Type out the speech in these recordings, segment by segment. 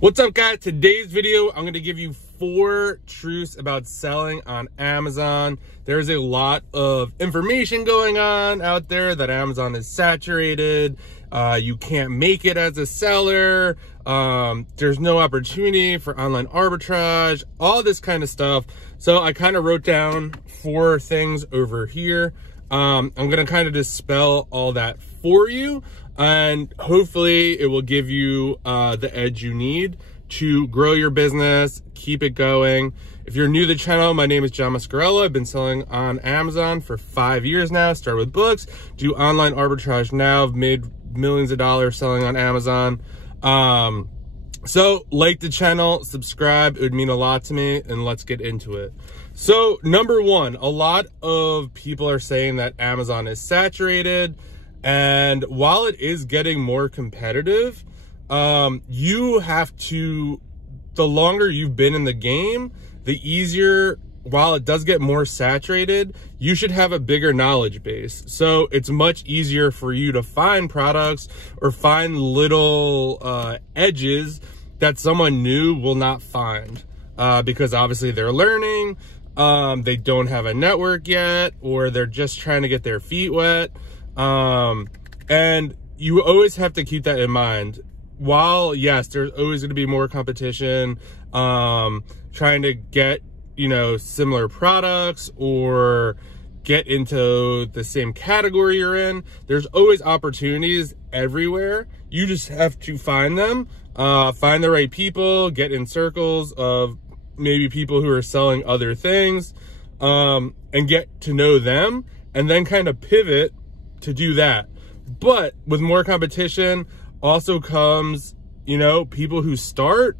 What's up, guys? Today's video, I'm going to give you 4 truths about selling on Amazon. There's a lot of information going on out there that Amazon is saturated. You can't make it as a seller. There's no opportunity for online arbitrage, all this kind of stuff. So I kind of wrote down 4 things over here. I'm going to kind of dispel all that for you, and hopefully it will give you the edge you need to grow your business, keep it going. If you're new to the channel, my name is John Mascarella. I've been selling on Amazon for 5 years now. Started with books, do online arbitrage now. I've made millions of dollars selling on Amazon. So like the channel, subscribe, it would mean a lot to me, and let's get into it. So number 1, a lot of people are saying that Amazon is saturated, and while it is getting more competitive, you have to, the longer you've been in the game, the easier, while it does get more saturated, you should have a bigger knowledge base. So it's much easier for you to find products or find little edges that someone new will not find, because obviously they're learning, they don't have a network yet, or they're just trying to get their feet wet. And you always have to keep that in mind. While, yes, there's always going to be more competition, trying to get, similar products or get into the same category you're in, there's always opportunities everywhere. You just have to find them, find the right people, get in circles of maybe people who are selling other things, and get to know them, and then kind of pivot to do that. But with more competition also comes, people who start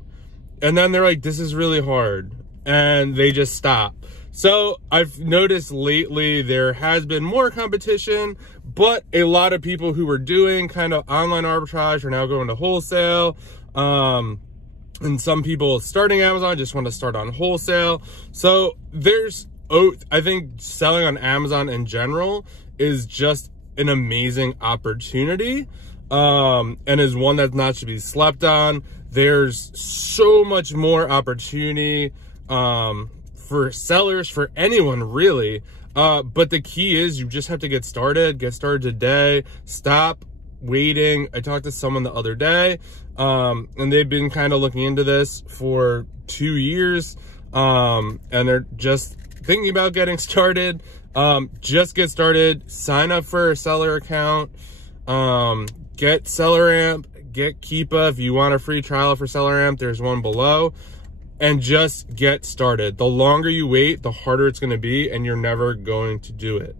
and then they're like, this is really hard, and they just stop. So I've noticed lately there has been more competition, but a lot of people who were doing kind of online arbitrage are now going to wholesale. And some people starting Amazon just want to start on wholesale. So I think selling on Amazon in general is just an amazing opportunity, and is one that's not to be slept on. There's so much more opportunity for sellers, for anyone really, but the key is you just have to get started today. Stop waiting. I talked to someone the other day, and they've been kind of looking into this for 2 years, and they're just thinking about getting started. Just get started, sign up for a seller account, get SellerAmp, get Keepa. If you want a free trial for SellerAmp, there's one below, and just get started. The longer you wait, the harder it's going to be, and you're never going to do it.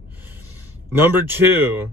Number 2,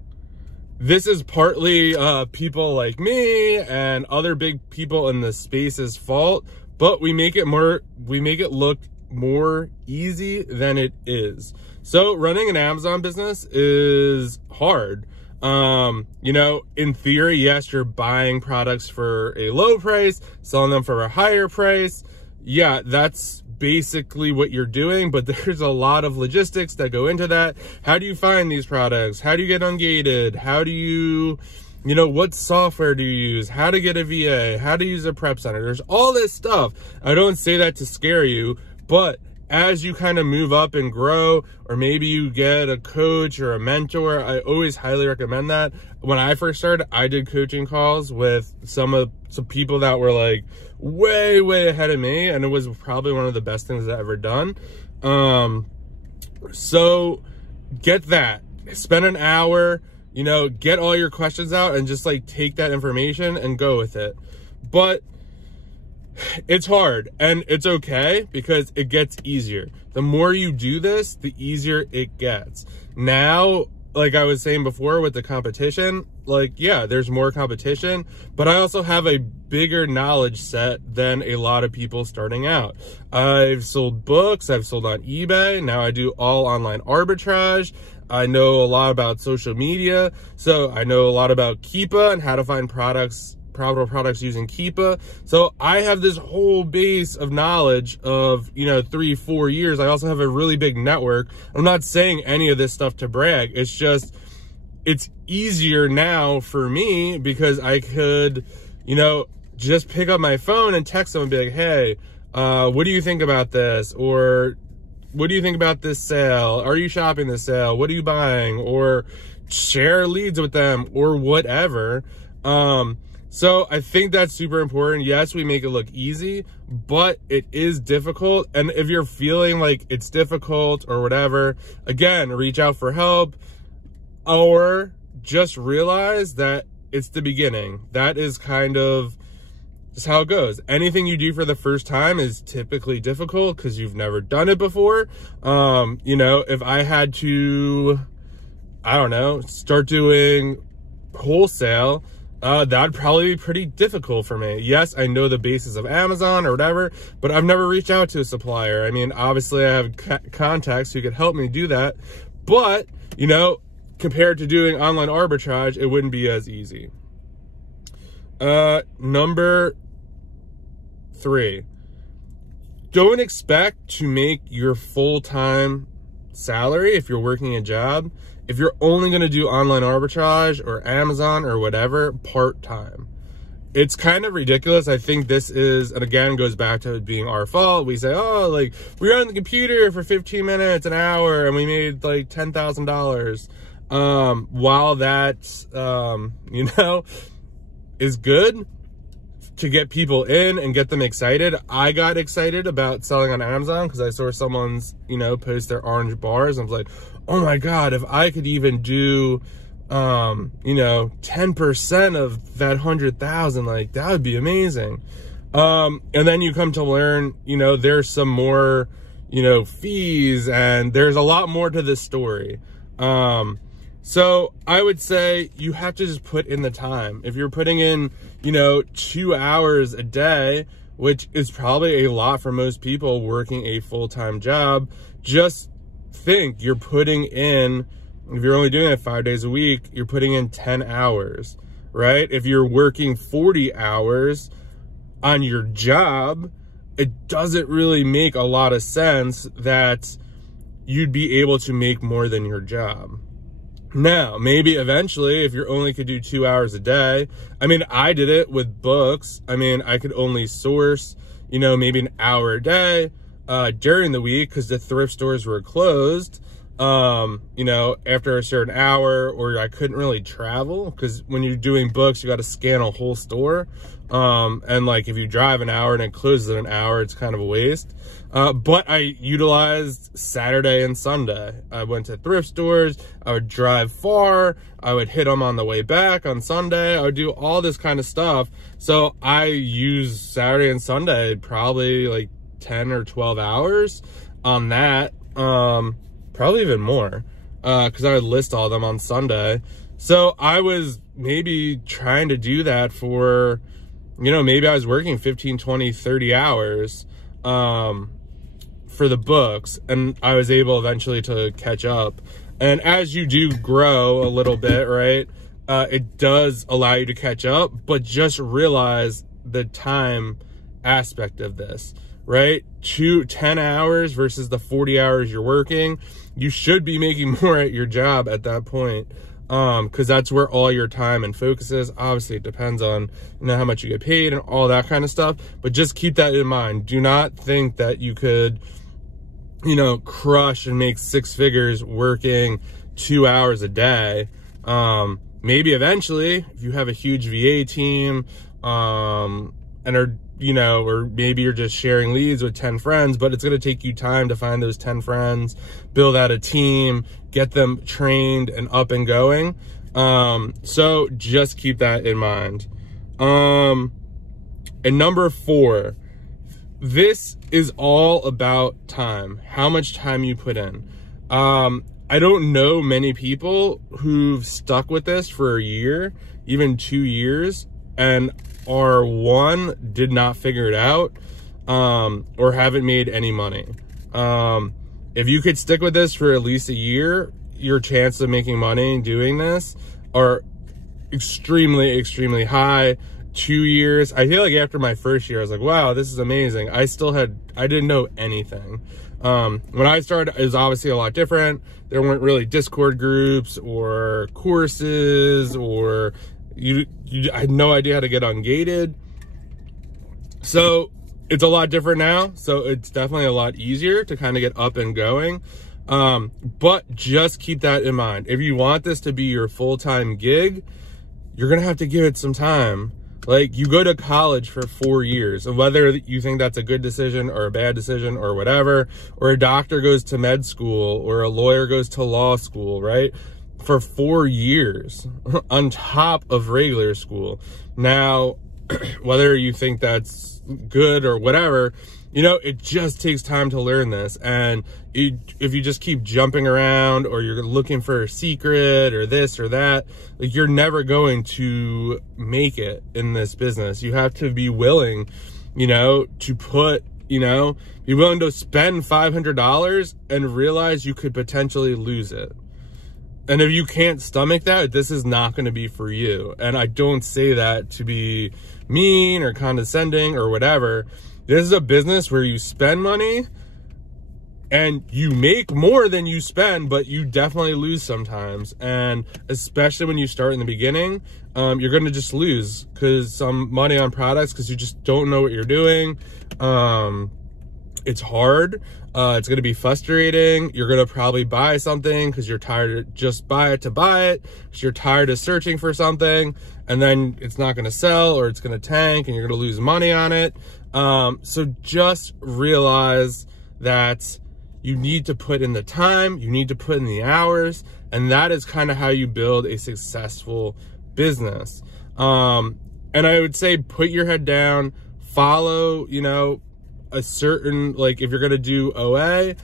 this is partly people like me and other big people in the space's fault, but we make it look more easy than it is. So running an Amazon business is hard. In theory, yes, you're buying products for a low price, selling them for a higher price. Yeah, that's basically what you're doing, but there's a lot of logistics that go into that. How do you find these products? How do you get ungated? How do you, what software do you use? How to get a VA? How to use a prep center? There's all this stuff. I don't say that to scare you, but as you kind of move up and grow, or maybe you get a coach or a mentor, I always highly recommend that. When I first started, I did coaching calls with some people that were like way ahead of me, and it was probably one of the best things I've ever done. So get that, spend an hour, get all your questions out, and just like take that information and go with it. But it's hard, and it's okay, because it gets easier. The more you do this, the easier it gets. Now, like I was saying before with the competition, yeah, there's more competition, but I also have a bigger knowledge set than a lot of people starting out. I've sold books, I've sold on eBay, now I do all online arbitrage. I know a lot about social media, so I know a lot about Keepa and how to find profitable products using Keepa. So I have this whole base of knowledge of 3-4 years. I also have a really big network. I'm not saying any of this stuff to brag, it's just it's easier now for me because I could just pick up my phone and text them and be like, hey, what do you think about this? Or what do you think about this sale? Are you shopping this sale? What are you buying? Or share leads with them or whatever. So I think that's super important. Yes, we make it look easy, but it is difficult. And if you're feeling like it's difficult or whatever, again, reach out for help, or just realize that it's the beginning. That is kind of just how it goes. Anything you do for the first time is typically difficult because you've never done it before. You know, if I had to, I don't know, start doing wholesale, that'd probably be pretty difficult for me. Yes, I know the basis of Amazon or whatever, but I've never reached out to a supplier. I mean, obviously I have contacts who could help me do that, but, you know, compared to doing online arbitrage, it wouldn't be as easy. Number 3, don't expect to make your full-time salary if you're working a job. If you're only going to do online arbitrage or Amazon or whatever part-time, it's kind of ridiculous. I think this is, and again, goes back to it being our fault. We say, oh, like, we were on the computer for 15 minutes, an hour, and we made like $10,000. While that, you know, is good to get people in and get them excited. I got excited about selling on Amazon because I saw someone's, you know, post their orange bars. I was like, oh my God, if I could even do, you know, 10% of that 100,000, like that would be amazing. And then you come to learn, you know, there's some more, you know, fees, and there's a lot more to this story. So I would say you have to just put in the time. If you're putting in, you know, 2 hours a day, which is probably a lot for most people working a full-time job, just think you're putting in, if you're only doing it 5 days a week, you're putting in 10 hours, right? If you're working 40 hours on your job, it doesn't really make a lot of sense that you'd be able to make more than your job. Now, maybe eventually, if you only could do 2 hours a day, I mean, I did it with books. I mean, I could only source, you know, maybe an hour a day during the week because the thrift stores were closed, you know, after a certain hour, or I couldn't really travel because when you're doing books, you got to scan a whole store. And like if you drive an hour and it closes in an hour, it's kind of a waste. But I utilized Saturday and Sunday. I went to thrift stores. I would drive far. I would hit them on the way back on Sunday. I would do all this kind of stuff. So I used Saturday and Sunday, probably like 10 or 12 hours on that. Probably even more, cause I would list all of them on Sunday. So I was maybe trying to do that for, you know, maybe I was working 15, 20, 30 hours, for the books, and I was able eventually to catch up. And as you do grow a little bit, right, it does allow you to catch up, but just realize the time aspect of this, right? 10 hours versus the 40 hours you're working, you should be making more at your job at that point. Because that's where all your time and focus is. Obviously, it depends on, you know, how much you get paid and all that kind of stuff. But just keep that in mind. Do not think that you could, you know, crush and make 6 figures working 2 hours a day. Maybe eventually, if you have a huge VA team, and are, you know, or maybe you're just sharing leads with 10 friends, but it's going to take you time to find those 10 friends, build out a team, get them trained and up and going. So just keep that in mind. And number 4, this is all about time, how much time you put in. I don't know many people who've stuck with this for a year, even 2 years, and or 1, did not figure it out, or haven't made any money. If you could stick with this for at least a year, your chance of making money doing this are extremely, extremely high. 2 years, I feel like after my first year, I was like, wow, this is amazing. I didn't know anything. When I started, it was obviously a lot different. There weren't really Discord groups or courses, or I had no idea how to get ungated. So it's a lot different now. So it's definitely a lot easier to kind of get up and going. But just keep that in mind. If you want this to be your full-time gig, you're going to have to give it some time. Like, you go to college for 4 years, and whether you think that's a good decision or a bad decision or whatever, or a doctor goes to med school or a lawyer goes to law school, right? For 4 years on top of regular school. Now, whether you think that's good or whatever, you know, it just takes time to learn this. And if you just keep jumping around, or you're looking for a secret or this or that, like, you're never going to make it in this business. You have to be willing, you know, to put, you know, be willing to spend $500 and realize you could potentially lose it. And if you can't stomach that, this is not going to be for you. And I don't say that to be mean or condescending or whatever. This is a business where you spend money and you make more than you spend, but you definitely lose sometimes. And especially when you start in the beginning, you're going to just lose some money on products because you just don't know what you're doing. It's hard. It's going to be frustrating. You're going to probably buy something because you're tired of just buy it because you're tired of searching for something, and then it's not going to sell, or it's going to tank and you're going to lose money on it. So just realize that you need to put in the time, you need to put in the hours, and that is kind of how you build a successful business. And I would say put your head down, follow, you know, a certain, like, if you're going to do OA,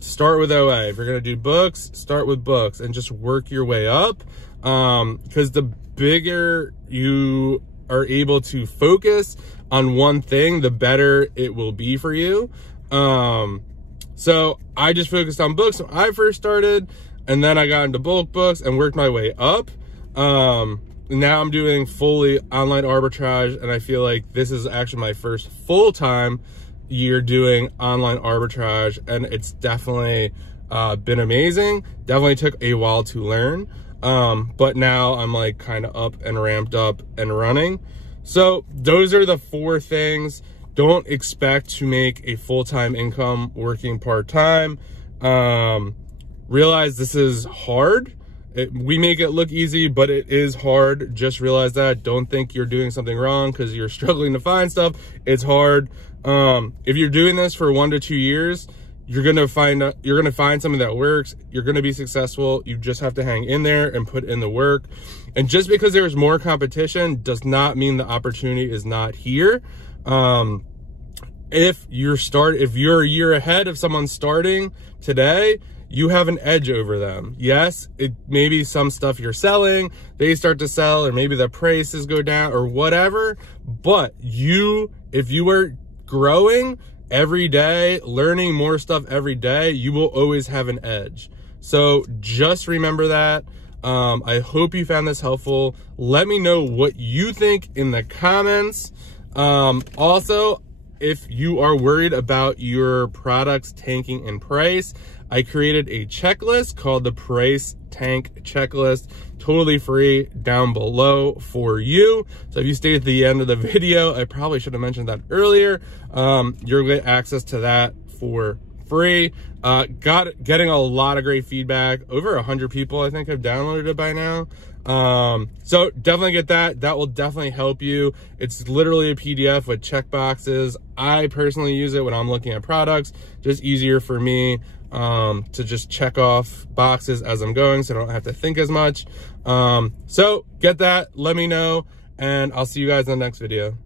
start with OA. If you're going to do books, start with books and just work your way up. Because the bigger you are able to focus on one thing, the better it will be for you. So I just focused on books when I first started, and then I got into bulk books and worked my way up. Now I'm doing fully online arbitrage, and I feel like this is actually my first full-time year doing online arbitrage, and it's definitely been amazing. Definitely took a while to learn, but now I'm like kind of up and ramped up and running. So those are the 4 things. Don't expect to make a full-time income working part-time. Realize this is hard. We make it look easy, but it is hard. Just realize that. Don't think you're doing something wrong because you're struggling to find stuff. It's hard. If you're doing this for 1 to 2 years, you're gonna find something that works. You're gonna be successful. You just have to hang in there and put in the work. And just because there's more competition does not mean the opportunity is not here. If you're a year ahead of someone starting today, you have an edge over them. Yes, it maybe some stuff you're selling, they start to sell, or maybe the prices go down or whatever. But if you are growing every day, learning more stuff every day, you will always have an edge. So just remember that. I hope you found this helpful. Let me know what you think in the comments. Also, if you are worried about your products tanking in price, I created a checklist called the Price Tank Checklist, totally free, down below for you. So if you stayed at the end of the video, I probably should have mentioned that earlier, you'll get access to that for free. Getting a lot of great feedback. Over 100 people, I think, have downloaded it by now. So definitely get that. That will definitely help you. It's literally a PDF with check boxes. I personally use it when I'm looking at products. Just easier for me to just check off boxes as I'm going, so I don't have to think as much. So get that, let me know, and I'll see you guys in the next video.